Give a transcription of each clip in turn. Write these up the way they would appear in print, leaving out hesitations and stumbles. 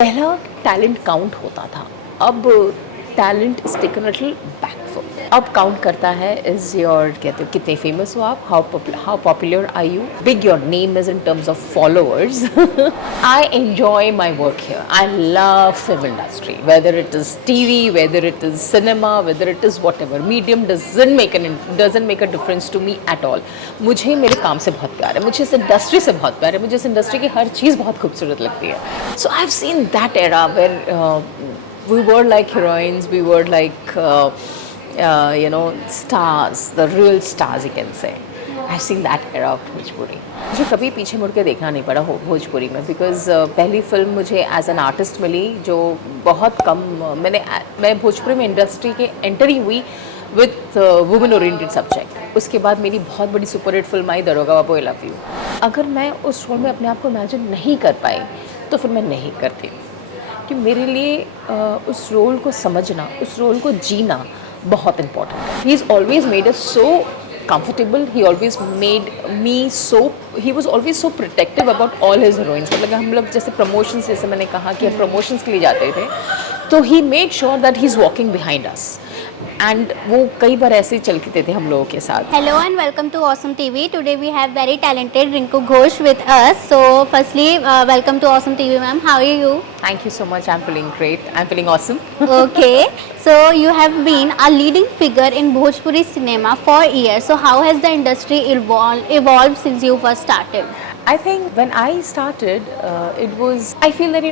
पहला talent count होता था, अब talent is taken a little back foot. अब काउंट करता है इज योर, कहते हो कितने फेमस हो आप, how popular are you, big your name is in terms of followers. I enjoy my work here, I love film industry, whether it is TV, whether it is cinema, whether it is whatever medium, doesn't make a difference to me at all. मुझे मेरे काम से बहुत प्यार है, मुझे इस industry से बहुत प्यार है, मुझे इस इंडस्ट्री की हर चीज़ बहुत खूबसूरत लगती है। So I have seen that era where we were like heroines, we were like stars, the real stars you can say. I've seen that era of Bhojpuri. मुझे कभी पीछे मुड़ के देखना नहीं पड़ा भोजपुरी में, बिकॉज पहली फिल्म मुझे एज एन आर्टिस्ट मिली जो बहुत कम मैं भोजपुरी में इंडस्ट्री के एंटर ही हुई विथ वुमेन ओरिएंटेड सब्जेक्ट। उसके बाद मेरी बहुत बड़ी सुपर हिट फिल्म आई दरोगा बाबू आई लव यू। अगर मैं उस रोल में अपने आप को इमेजिन नहीं कर पाई तो फिर मैं नहीं करती, कि मेरे लिए उस रोल को समझना, उस रोल को जीना बहुत इम्पोर्टेंट है। ही is always made us so comfortable, he always made me so, he was always so protective about all his heroines। मतलब हम लोग जैसे प्रमोशंस, जैसे मैंने कहा कि हम प्रमोशंस के लिए जाते थे, तो he made sure that he's walking behind us, and वो कई बार ऐसे ही चलते थे हम लोगों के साथ। Hello and welcome to Awesome TV. Today we have very talented Rinku Ghosh with us. So firstly, welcome to Awesome TV, ma'am. How are you? Thank you so much. I'm feeling great. I'm feeling awesome. Okay. So you have been a leading figure in Bhojpuri cinema for years. So how has the industry evolved since you first started? I think when I started, I feel that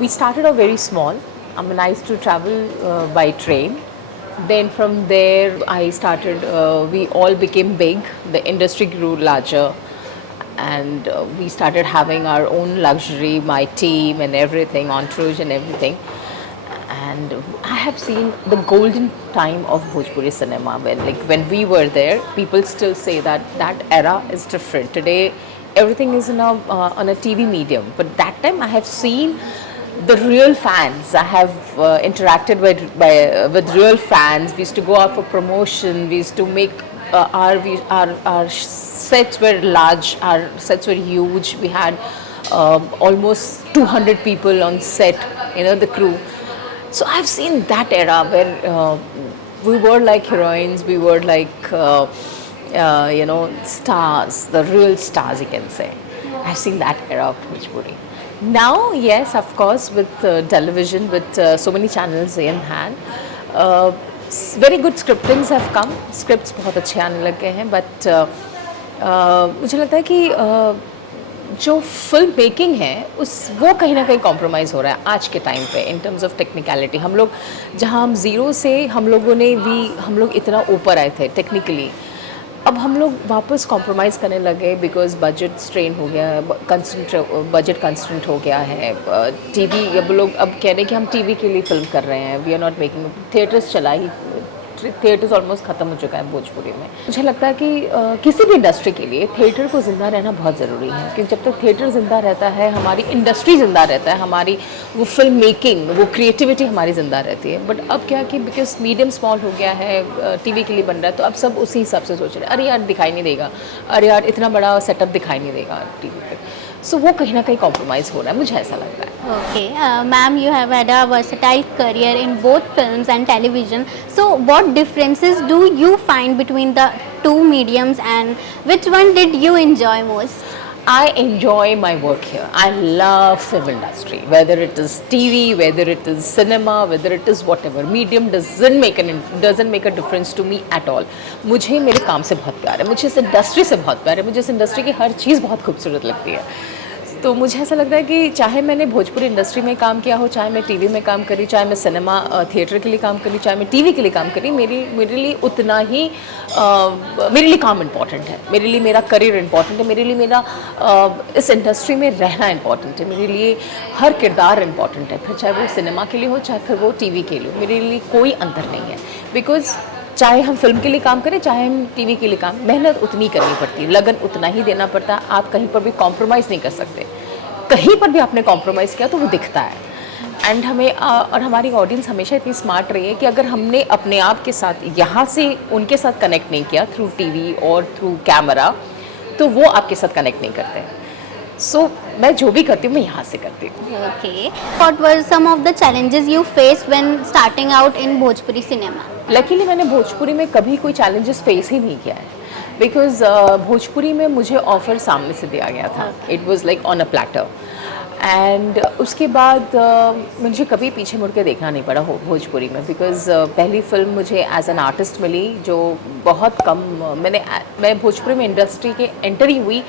we started off very small. I mean, I used to travel by train. Then from there, we all became big. The industry grew larger. And we started having our own luxury, my team and everything, entourage and everything. And I have seen the golden time of Bhojpuri cinema. When we were there, people still say that era is different. Today, everything is on a TV medium. But that time, I have seen the real fans. I have interacted with real fans. We used to go out for promotion. We used to make our sets were large. Our sets were huge. We had almost 200 people on set. The crew. So I've seen that era where we were like heroines. We were like stars, the real stars you can say. I've seen that era of Bhojpuri. Now, yes, of course, with television, with so many channels in hand, very good scriptings have come. Scripts बहुत अच्छे आने लग गए हैं, but मुझे लगता है कि जो फिल्म मेकिंग है वो कहीं ना कहीं कॉम्प्रोमाइज़ हो रहा है आज के टाइम पे इन टर्म्स ऑफ टेक्निकलिटी। हम लोग जहाँ हम ज़ीरो से हम लोग इतना ऊपर आए थे टेक्निकली, अब हम लोग वापस कॉम्प्रोमाइज़ करने लगे बिकॉज बजट स्ट्रेन हो गया है, बजट कंस्टेंट हो गया है। टीवी, अब लोग अब कह रहे हैं कि हम टीवी के लिए फिल्म कर रहे हैं, we are not making. Theatres चला ही, थिएटर्स ऑलमोस्ट ख़त्म हो चुका है भोजपुरी में। मुझे लगता है कि किसी भी इंडस्ट्री के लिए थिएटर को ज़िंदा रहना बहुत ज़रूरी है, क्योंकि जब तक थिएटर ज़िंदा रहता है हमारी इंडस्ट्री ज़िंदा रहता है, हमारी वो फिल्म मेकिंग, वो क्रिएटिविटी हमारी ज़िंदा रहती है। बट अब क्या कि बिकॉज मीडियम स्मॉल हो गया है, टीवी के लिए बन रहा है, तो अब सब उसी हिसाब से सोच रहे हैं, अरे यार दिखाई नहीं देगा, अरे यार इतना बड़ा सेटअप दिखाई नहीं देगा टीवी पे। सो वो कहीं ना कहीं कॉम्प्रोमाइज़ हो रहा है, मुझे ऐसा लग रहा है। Okay, ma'am, you have had a versatile career in both films and television. So, what differences do you find between the two mediums, and which one did you enjoy most? I enjoy my work here. I love film industry, whether it is TV, whether it is cinema, whether it is whatever medium, doesn't make a difference to me at all. मुझे मेरे काम से बहुत प्यार है, मुझे इस industry से बहुत प्यार है, मुझे इस इंडस्ट्री की हर चीज़ बहुत खूबसूरत लगती है। तो मुझे ऐसा लगता है कि चाहे मैंने भोजपुरी इंडस्ट्री में काम किया हो, चाहे मैं टीवी में काम करी, चाहे मैं सिनेमा थिएटर के लिए काम करी, चाहे मैं टीवी के लिए काम करी, मेरे लिए उतना ही मेरे लिए काम इम्पॉर्टेंट है, मेरे लिए मेरा करियर इम्पॉर्टेंट है, मेरे लिए मेरा इस इंडस्ट्री में रहना इम्पॉर्टेंट है, मेरे लिए हर किरदार इम्पॉर्टेंट है, फिर चाहे वो सिनेमा के लिए हो, चाहे फिर वो टीवी के लिए हो, मेरे लिए कोई अंतर नहीं है। बिकॉज चाहे हम फिल्म के लिए काम करें, चाहे हम टीवी के लिए काम, मेहनत उतनी करनी पड़ती है, लगन उतना ही देना पड़ता है। आप कहीं पर भी कॉम्प्रोमाइज़ नहीं कर सकते, कहीं पर भी आपने कॉम्प्रोमाइज़ किया तो वो दिखता है। एंड हमें और हमारी ऑडियंस हमेशा इतनी स्मार्ट रही है कि अगर हमने अपने आप के साथ यहाँ से उनके साथ कनेक्ट नहीं किया थ्रू टीवी और थ्रू कैमरा, तो वो आपके साथ कनेक्ट नहीं करते हैं। सो मैं जो भी करती हूँ मैं यहाँ से करती हूँ। Okay. What were some of the challenges you faced when starting out in Bhojpuri cinema? Luckily मैंने भोजपुरी में कभी कोई चैलेंजेस फेस ही नहीं किया है, बिकॉज भोजपुरी में मुझे ऑफर सामने से दिया गया था, it was like on a platter, and उसके बाद मुझे कभी पीछे मुड़ के देखना नहीं पड़ा हो भोजपुरी में, बिकॉज पहली फिल्म मुझे एज एन आर्टिस्ट मिली जो बहुत कम मैं भोजपुरी में इंडस्ट्री के एंटर ही हुई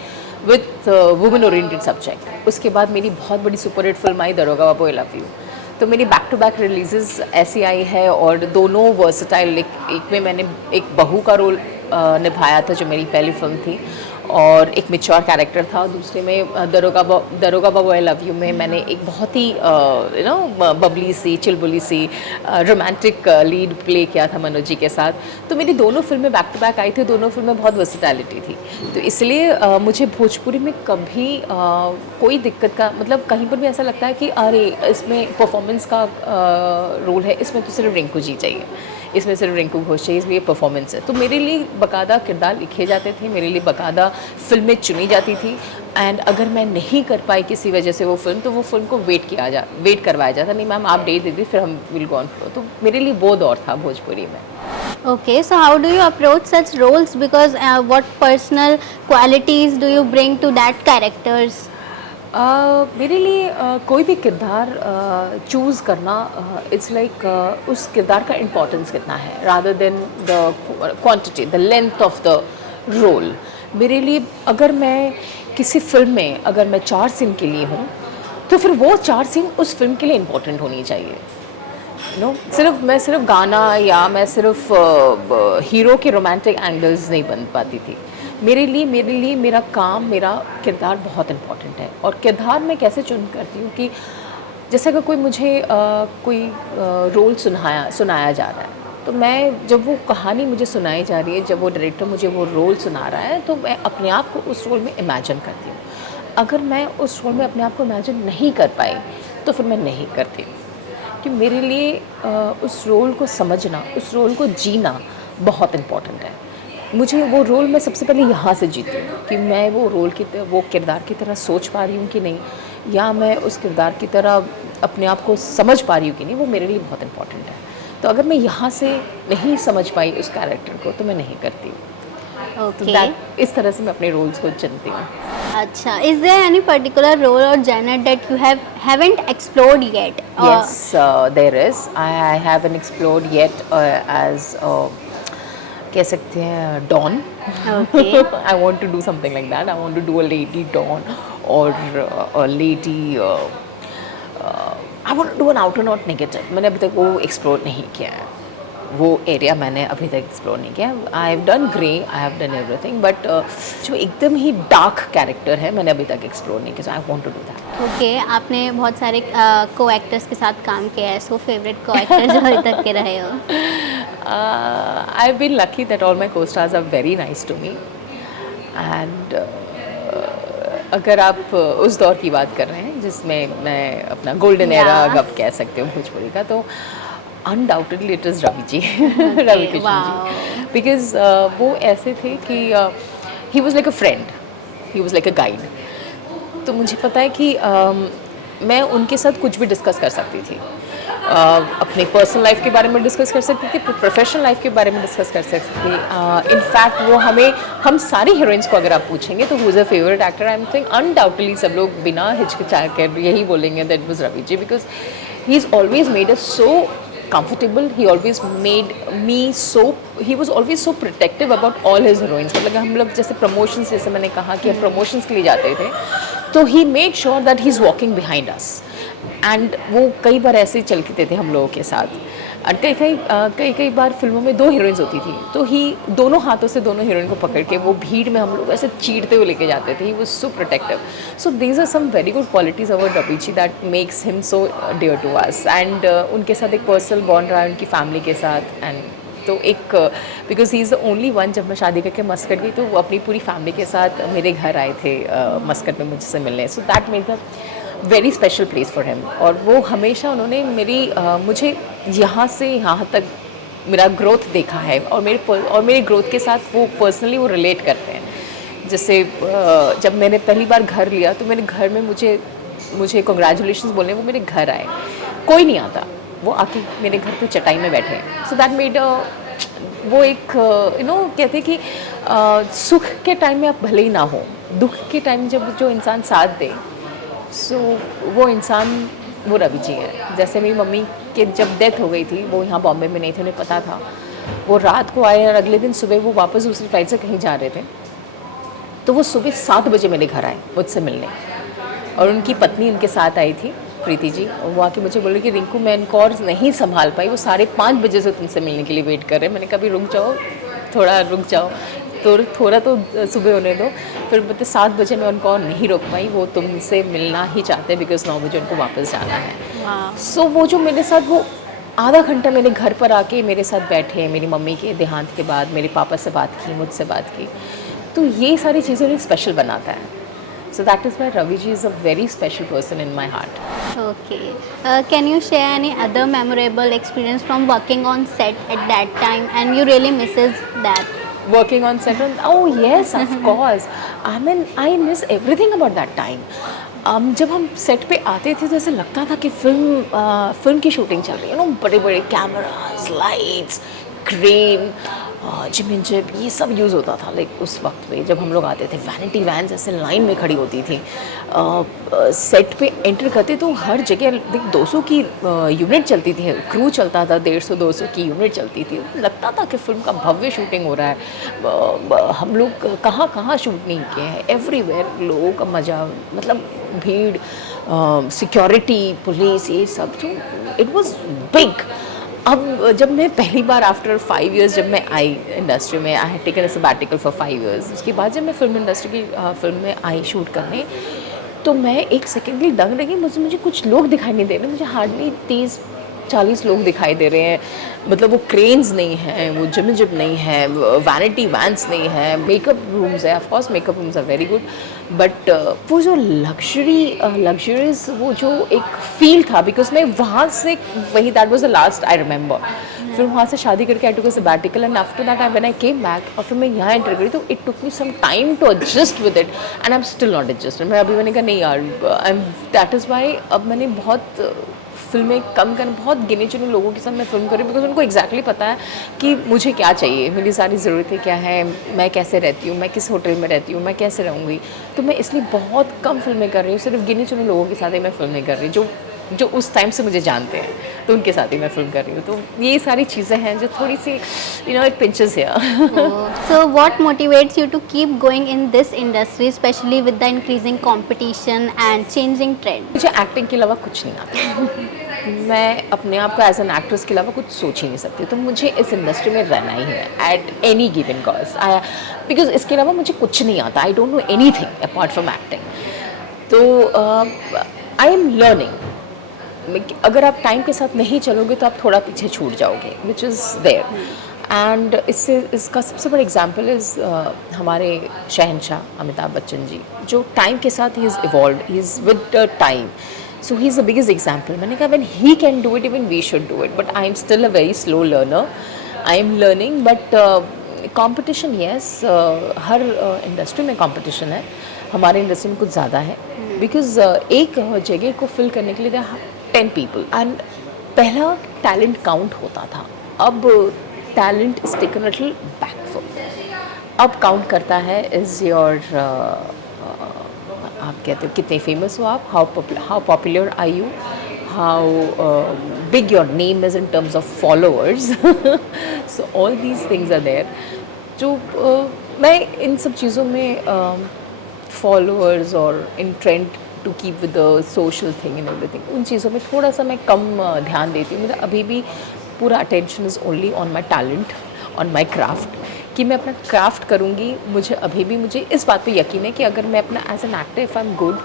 विथ वुमेन ओरिएंटेड सब्जेक्ट। उसके बाद मेरी बहुत बड़ी सुपर हिट फिल्म आई दरोगा बाबू आई लव यू। तो मेरी बैक टू बैक रिलीजेस ऐसी आई है, और दोनों वर्सटाइल, एक में मैंने एक बहू का रोल निभाया था जो मेरी पहली फिल्म थी, और एक मैच्योर कैरेक्टर था, दूसरे में दरोगा बाबू आई लव यू में मैंने एक बहुत ही बबली सी चिलबुली सी रोमांटिक लीड प्ले किया था मनोज जी के साथ। तो मेरी दोनों फिल्में बैक टू बैक आई थी, दोनों फिल्में बहुत वर्सेटैलिटी थी, तो इसलिए मुझे भोजपुरी में कभी कोई दिक्कत का मतलब कहीं पर भी ऐसा लगता है कि अरे इसमें परफॉर्मेंस का रोल है, इसमें तो सिर्फ रिंकू जी चाहिए, इसमें सिर्फ रिंकू घोष चाहिए, इसलिए परफॉर्मेंस है। तो मेरे लिए बाकायदा किरदार लिखे जाते थे, मेरे लिए बाकायदा फिल्में चुनी जाती थी, एंड अगर मैं नहीं कर पाई किसी वजह से वो फिल्म, तो वो फिल्म को वेट करवाया जाता, नहीं मैम आप डेट दे दी फिर हम विल गो ऑन फ्लो। तो मेरे लिए वो दौर था भोजपुरी में। Okay, so how do you approach such roles? Because what personal qualities do you bring to that characters? मेरे लिए कोई भी किरदार चूज़ करना, इट्स लाइक उस किरदार का इम्पोर्टेंस कितना है rather than the quantity, the length of the role. मेरे लिए अगर मैं किसी फिल्म में अगर मैं 4 सीन के लिए हूँ, तो फिर वो 4 सीन उस फिल्म के लिए इम्पोर्टेंट होनी चाहिए। मैं सिर्फ गाना या मैं सिर्फ हीरो के रोमांटिक एंगल्स नहीं बन पाती थी। मेरे लिए मेरा काम, मेरा किरदार बहुत इम्पोर्टेंट है, और किरदार मैं कैसे चुन करती हूँ कि जैसे अगर कोई मुझे कोई रोल सुनाया जा रहा है, तो मैं जब वो कहानी मुझे सुनाई जा रही है, जब वो डायरेक्टर मुझे वो रोल सुना रहा है, तो मैं अपने आप को उस रोल में इमेजिन करती हूँ। अगर मैं उस रोल में अपने आप को इमेजिन नहीं कर पाई, तो फिर मैं नहीं करती, कि मेरे लिए उस रोल को समझना, उस रोल को जीना बहुत इम्पॉर्टेंट है। मुझे वो रोल मैं सबसे पहले यहाँ से जीती हूँ कि मैं वो किरदार की तरह सोच पा रही हूँ कि नहीं, या मैं उस किरदार की तरह अपने आप को समझ पा रही हूँ कि नहीं, वो मेरे लिए बहुत इम्पॉर्टेंट है। तो अगर मैं यहाँ से नहीं समझ पाई उस कैरेक्टर को, तो मैं नहीं करती। Okay. इस तरह से मैं अपने रोल्स को चुनती हूँ। अच्छा, is there any particular role or genre that you haven't explored yet? Yes, there is. I haven't explored yet as कह सकते हैं don. Okay. I want to do something like that. I want to do a lady dawn or a lady. I want to do an out and out negative. मैंने अभी तक वो explore नहीं किया है, वो एरिया मैंने अभी तक एक्सप्लोर नहीं किया। आई have done grey, I have done everything, but जो एकदम ही डार्क कैरेक्टर है मैंने अभी तक एक्सप्लोर नहीं किया, so I want to do that. Okay, आपने बहुत सारे को एक्टर्स के साथ काम किया है, सो फेवरेट को एक्टर जो अभी तक के रहे हो? I have been lucky that all my co-stars are very nice to me, and अगर आप उस दौर की बात कर रहे हैं जिसमें मैं अपना गोल्डन एरा अब कह सकते हो भोजपुरी का, तो undoubtedly it is Ravi ji, Ravi Kishan ji, because वो ऐसे थे कि he was like a friend, he was like a guide. तो मुझे पता है कि मैं उनके साथ कुछ भी डिस्कस कर सकती थी, अपने पर्सनल लाइफ के बारे में डिस्कस कर सकती थी, प्रोफेशनल लाइफ के बारे में डिस्कस कर सकती थी। इनफैक्ट वो हम सारी हीरोइंस को अगर आप पूछेंगे तो who is a favourite actor, I am think undoubtedly सब लोग बिना हिचकिचा कर यही बोलेंगे that was Ravi ji, because he is always made us so comfortable. He always made me so, he was always so protective about all his heroines. मतलब हम लोग जैसे प्रमोशंस, जैसे मैंने कहा कि हम प्रमोशंस के लिए जाते थे, तो he made sure that he's walking behind us, and वो कई बार ऐसे चलते थे हम लोगों के साथ। और कई बार फिल्मों में 2 हीरोइंस होती थी, तो ही दोनों हाथों से दोनों हीरोइन को पकड़ के वो भीड़ में हम लोग ऐसे चीरते हुए लेके जाते थे। He was so protective. So these are some very good qualities our Ravi ji that makes him so dear to us, and उनके साथ एक पर्सनल बॉन्ड रहा है उनकी फैमिली के साथ। एंड तो एक because he is the only one, जब मैं शादी करके मस्कट गई तो वो अपनी पूरी फैमिली के साथ मेरे घर आए थे मस्कट में मुझसे मिलने। So that made the very special place for him. और वो हमेशा उन्होंने मुझे यहाँ से यहाँ तक मेरा ग्रोथ देखा है, और मेरे ग्रोथ के साथ वो पर्सनली वो रिलेट करते हैं। जैसे जब मैंने पहली बार घर लिया तो मेरे घर में मुझे कॉन्ग्रेचुलेशंस बोलने वो मेरे घर आए, कोई नहीं आता, वो आके मेरे घर पे चटाई में बैठे हैं। सो दैट मेड वो एक कहते कि सुख के टाइम में आप भले ही ना हो, दुख के टाइम जब जो इंसान साथ दे, सो वो इंसान वो रवि जी है। जैसे मेरी मम्मी के जब डेथ हो गई थी, वो यहाँ बॉम्बे में नहीं थे, उन्हें पता था, वो रात को आए और अगले दिन सुबह वो वापस दूसरी फ्लाइट से कहीं जा रहे थे, तो वो सुबह 7 बजे मेरे घर आए मुझसे मिलने, और उनकी पत्नी उनके साथ आई थी, प्रीति जी, और वो आके मुझे बोले कि रिंकू मैं इनको और नहीं संभाल पाई, वो 5:30 बजे से तुमसे मिलने के लिए वेट कर रहे हैं। मैंने कहा भी रुक जाओ, थोड़ा रुक जाओ, तो थोड़ा तो सुबह होने दो। फिर मतलब 7 बजे मैं उनको और नहीं रोक पाई, वो तुमसे मिलना ही चाहते हैं बिकॉज 9 बजे उनको वापस जाना है। सो वो जो मेरे साथ वो आधा घंटा मेरे घर पर आके मेरे साथ बैठे, मेरी मम्मी के देहांत के बाद मेरे पापा से बात की, मुझसे बात की, तो ये सारी चीज़ें उन्हें स्पेशल बनाता है। So that is why Ravi ji is a very special person in my heart. Okay. Can you share any other memorable experience from working on set at that time and you really misses that? Working on set? Oh yes, of course. I mean, I miss everything about that time. जब हम set पे आते थे तो ऐसे लगता था कि फिल्म की शूटिंग चल रही है, बड़े बड़े कैमरास, लाइट्स, क्रेन, जिप ये सब यूज़ होता था। लाइक उस वक्त पे जब हम लोग आते थे, वैनिटी वैन्स ऐसे लाइन में खड़ी होती थी, सेट पे एंटर करते तो हर जगह 200 की यूनिट चलती थी, क्रू चलता था, 150-200 की यूनिट चलती थी। लगता था कि फिल्म का भव्य शूटिंग हो रहा है। हम लोग कहाँ कहाँ शूट नहीं किए हैं, एवरीवेयर लोगों का मज़ा, मतलब भीड़, सिक्योरिटी, पुलिस, ये सब, तो इट वॉज बिग। अब जब मैं पहली बार आफ्टर 5 years जब मैं आई इंडस्ट्री में, I had taken a sabbatical for 5 years, उसके बाद जब मैं फिल्म इंडस्ट्री की फिल्म में आई शूट करने, तो मैं एक सेकंड के लिए दंग रही, मुझे कुछ लोग दिखाई नहीं दे रहे, मुझे हार्डली 30-40 लोग दिखाई दे रहे हैं। मतलब वो क्रेन्स नहीं हैं, वो जिप नहीं है, वैनिटी वैन्स नहीं है, मेकअप रूम्स है, of course makeup rooms are very good, but वो जो लग्जरीज वो जो एक फील था, बिकॉज मैं वहाँ से वही, that was the last I remember. फिर वहाँ से शादी करके I took a sabbatical and after that when I came back, और फिर मैं यहाँ एंटर करी, तो it took me some time to adjust with it and I am still not adjusted. मैं अभी मैंने कहा नहीं यार, दैट इज़ वाई अब मैंने बहुत फिल्में कम कर, बहुत गिने चुने लोगों के साथ मैं फिल्म करी, बिकॉज उनको एग्जैक्टली पता है कि मुझे क्या चाहिए, मेरी सारी ज़रूरतें क्या है, मैं कैसे रहती हूँ, मैं किस होटल में रहती हूँ, मैं कैसे रहूँगी। तो मैं इसलिए बहुत कम फिल्में कर रही हूँ, सिर्फ गिने चुने लोगों के साथ ही मैं फिल्में कर रही हूँ, जो उस टाइम से मुझे जानते हैं, तो उनके साथ ही मैं फिल्म कर रही हूँ। तो ये सारी चीज़ें हैं जो थोड़ी see it pinches here. So what motivates you to keep going in this industry, especially with the increasing competition and changing trend? मुझे एक्टिंग के अलावा कुछ नहीं आता। मैं अपने आप को एज एन एक्ट्रेस के अलावा कुछ सोच ही नहीं सकती, तो मुझे इस इंडस्ट्री में रहना ही है at any given cost, because इसके अलावा मुझे कुछ नहीं आता। I don't know any thing apart from acting. तो आई एम लर्निंग। अगर आप टाइम के साथ नहीं चलोगे तो आप थोड़ा पीछे छूट जाओगे, विच इज़ देयर। एंड इसका सबसे बड़ा एग्जाम्पल इज़ हमारे शहंशाह अमिताभ बच्चन जी, जो टाइम के साथ he is evolve, he is with the time, so he is the biggest example. मैंने कहा when he can do it, even we should do it, but I am still a very slow learner. I am learning, but competition yes, हर industry में competition है, हमारे industry में कुछ ज़्यादा है, बिकॉज एक जगह को फिल करने के लिए 10 people, एंड पहला टैलेंट काउंट होता था, अब talent is taken a little back foot. अब काउंट करता है इज़ योर, आप कहते हो कितने फेमस हो आप, how popular are you, how big your name is in terms of followers. So all these things are there. जो मैं इन सब चीज़ों में फॉलोअर्स और in trend to keep with the social thing and everything, उन चीज़ों में थोड़ा सा मैं कम ध्यान देती हूँ। मुझे अभी भी पूरा attention is only on my talent, on my craft, कि मैं अपना क्राफ्ट करूँगी। मुझे अभी भी मुझे इस बात पे यकीन है कि अगर मैं अपना as an actor, if I am good,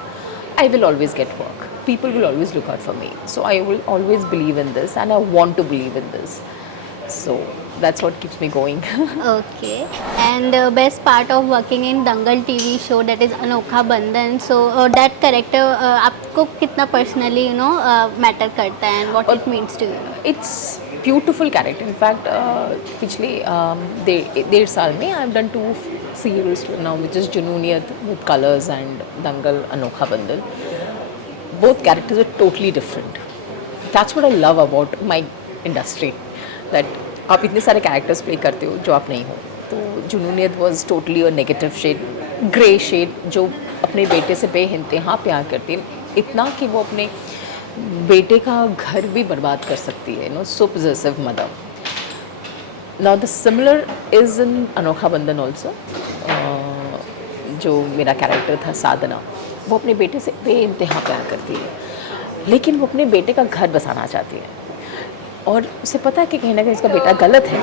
I will always get work, people will always look out for me, so I will always believe in this and I want to believe in this, so that's what keeps me going. Okay. And best part of working in Dangal TV show, that is Anokha Bandhan. So that character आपको कितना personally matter करता है and what it means to you? It's beautiful character. In fact पिछले 1.5 साल में I have done 2 serials now which is Junooniyat with Colors and Dangal Anokha Bandhan. Both characters are totally different. That's what I love about my industry. That आप इतने सारे characters play करते हो जो आप नहीं हो. तो Junooniyat was totally a negative shade, grey shade, जो अपने बेटे से बेइंतहा प्यार करती है, इतना कि वो अपने बेटे का घर भी बर्बाद कर सकती है. No, so possessive mother. Now the similar is in Anokha Bandhan also. जो मेरा कैरेक्टर था साधना, वो अपने बेटे से बेइंतहा प्यार करती है, लेकिन वो अपने बेटे का घर बसाना चाहती है. और उसे पता है कि कहीं ना कहीं उसका बेटा गलत है,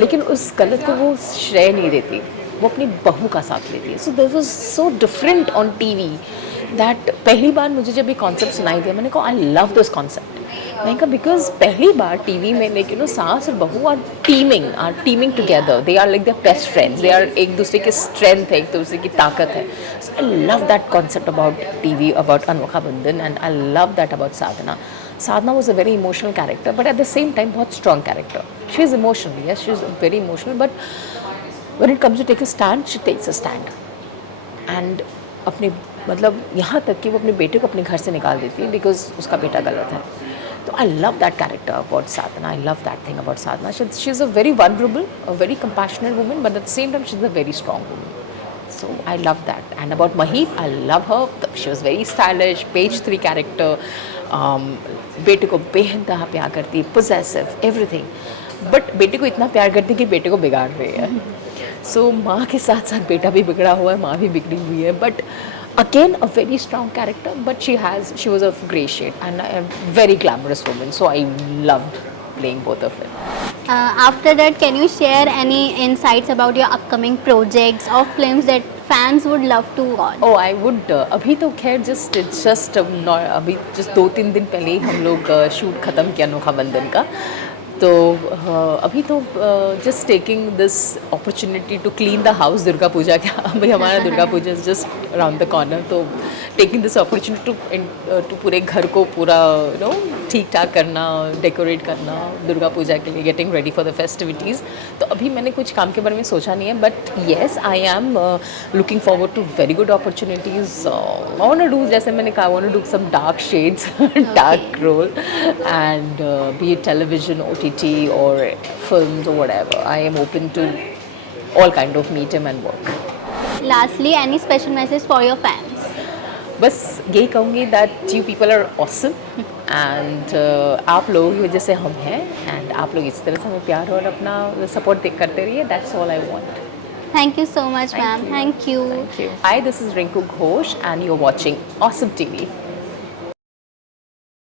लेकिन उस गलत को वो श्रेय नहीं देती, वो अपनी बहू का साथ लेती है. So this was so different on TV that पहली बार मुझे जब ये कॉन्सेप्ट सुनाई दिया, मैंने कहा आई लव दिस कॉन्सेप्ट. मैंने कहा बिकॉज पहली बार टीवी में लेकिन सास और बहू are teaming together. They are like their best friends. They are एक दूसरे की स्ट्रेंथ है, एक दूसरे की ताकत है. So I love that concept about TV, about Anokha Bandhan, and I love that about Sadhana. Sadhana was a very emotional character, but at the same time बहुत strong character. She is emotional, yes, she is very emotional, but when it comes to take a stand, she takes a stand. And अपने मतलब यहाँ तक कि वो अपने बेटे को अपने घर से निकाल देती है because उसका बेटा गलत है. So I love that character about Sadhana. I love that thing about Sadhana. She's a very vulnerable, a very compassionate woman, but at the same time she's a very strong woman. So I love that. And about Mahit, I love her. She was very stylish, page 3 character. बेटे को बेइंतहा प्यार करती है, possessive, everything. But बेटे को इतना प्यार करती है कि बेटे को बिगाड़ रही है. सो माँ के साथ साथ बेटा भी बिगड़ा हुआ है, माँ भी बिगड़ी हुई है. But again a very strong character, but she was of grey shade and a very glamorous woman, so I loved playing both of it. After that, can you share any insights about your upcoming projects or films that fans would love to watch? Oh, I would. अभी तो खैर just अभी just 2-3 दिन पहले ही हम लोग shoot ख़त्म किया अनोखा बंधन का. तो अभी तो just taking this opportunity to clean the house. Durga Puja का अभी हमारा Durga Puja is just around the corner. तो टेकिंग दिस अपॉर्चुनिटी टू पूरे घर को पूरा ठीक ठाक करना, डेकोरेट करना दुर्गा पूजा के लिए, getting ready for the festivities. तो अभी मैंने कुछ काम के बारे में सोचा नहीं है, but yes I am looking forward to very good opportunities. I want to do, जैसे मैंने कहा, I want to do some dark shades, dark role, and be it television, OTT or films or whatever. I am open to all kind of medium and work. Lastly, any special message for your fans? बस यही कहूँगी that you people are awesome and आप लोगों की वजह से हम हैं, and आप लोग इस तरह से हमें प्यार और अपना सपोर्ट करते रहिए. That's all I want. Thank you so much, ma'am. Thank you. Thank you. Hi, this is Rinku Ghosh and you're watching Awesome TV.